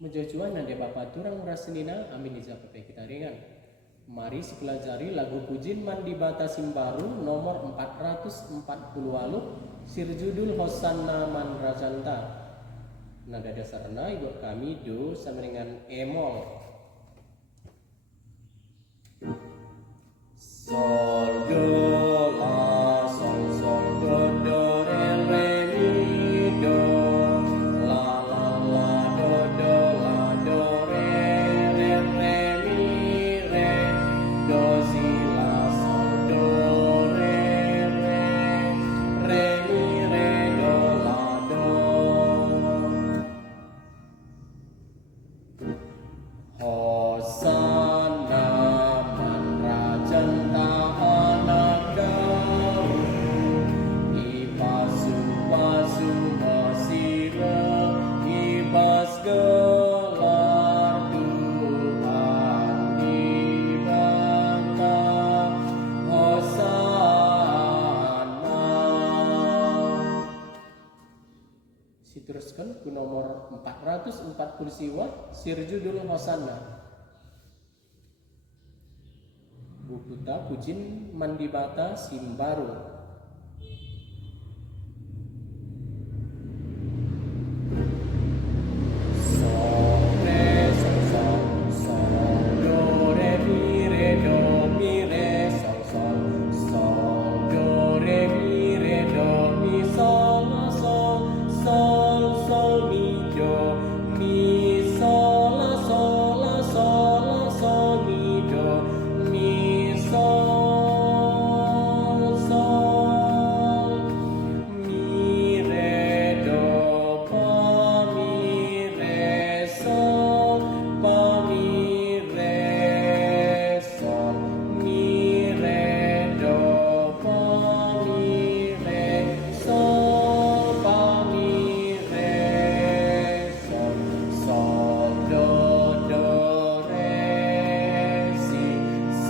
Menjojuan nande bapak turang rasenina amin dijapakai kita ringan. Mari sepelajari lagu Pujin Mandi Bata Simbaru nomor 440 sirjudul Hosanna Mandrajanta. Nada dasarna ibu kami do sama dengan emol. Sol do la sol sol do do re re mi do la la la do do la do re re re mi re do si la sol do re re mi re do la do. Hosanna Mandrajanta anak Daud, ipasu pasu masira ibas gelar Tuhan dibantah. Hosanna. Diteruskan ke nomor 440 siwa sirjudul Hosanna. Bukuta Pujin Mandi Bata Simbaru. Sol re sol sol sol do re mi do mi re sol sol sol do re mi sol la sol sol sol mi do mi sol la sol la sol la sol mi do mi sol sol mi re do fa mi re sol fa mi re sol mi re do fa mi re sol fa mi re sol sol do do re si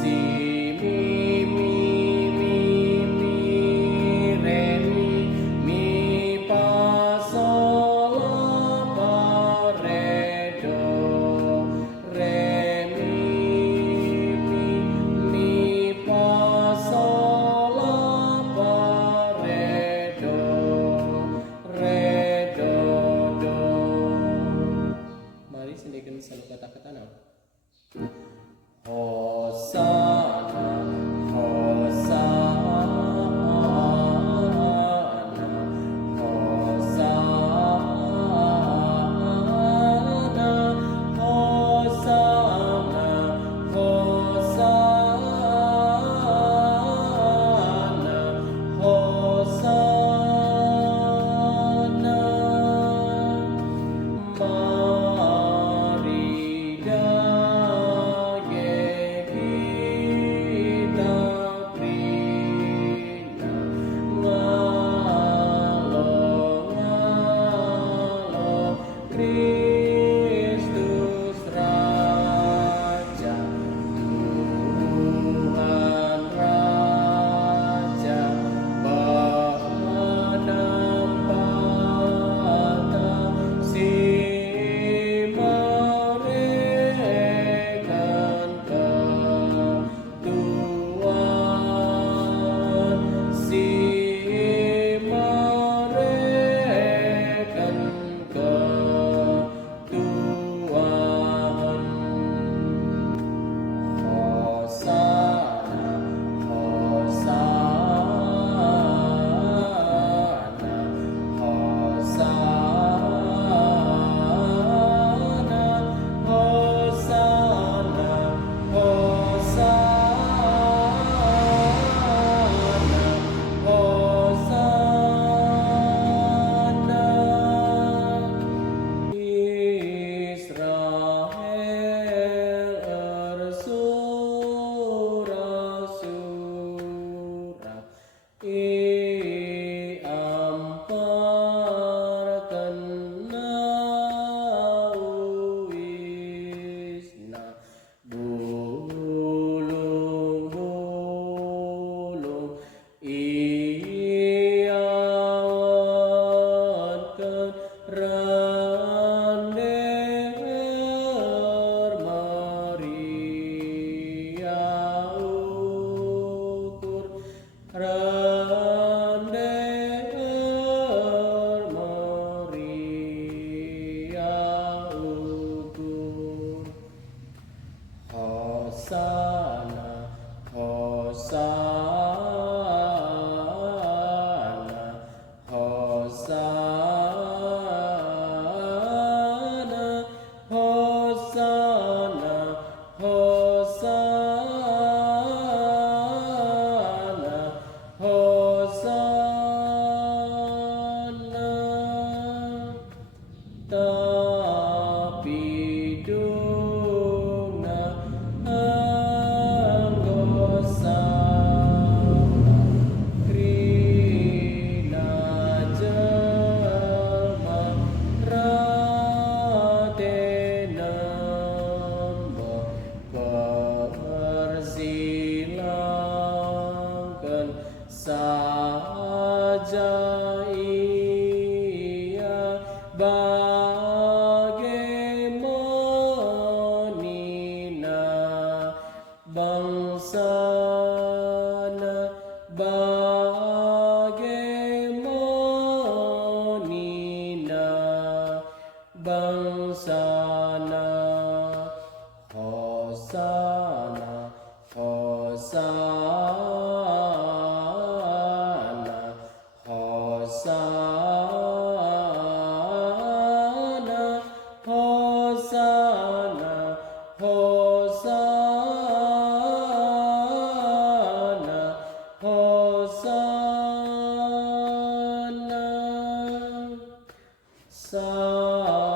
si mi re mi fa sol la fa re do re mi fa sol la fa re do do. Mari sendikan selalu kata-kata nama. Hosanna, Hosanna, Hosanna, Hosanna, Hosanna, Hosanna. Mari daya kita prina ngalo Kristus Raja Tuhan Raja Panambata si mereka Tuhan si mereka Tuhan. Hosanna, Hosanna, Hosanna, Hosanna, Hosanna, Hosanna. Israel surat amparkan nauisna bulung-bulung iawankan rande tapi duna anggosa krina jelma ratenem persilangkan saja ia bagaimana bangsana bagaimana bangsana hosana hosana hosana hosana hosana hosana sahun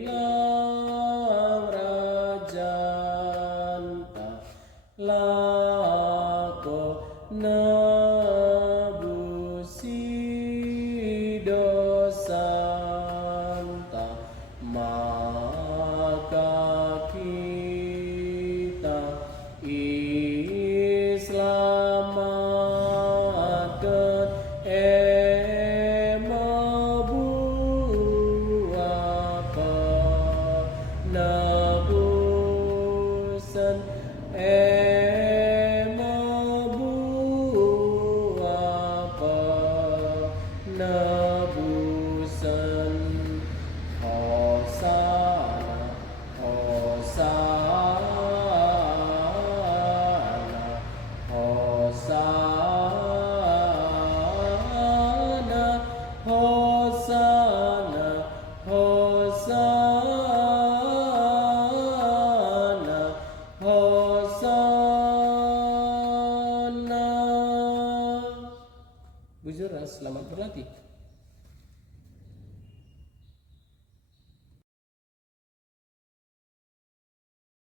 tersilang rajanta lako nebusi dosanta maka kita islamatkan emabuapa nebusan emabuapa nebusan hosana hosana hosana hosana hosana hosana. Bu Zura, selamat berlatih.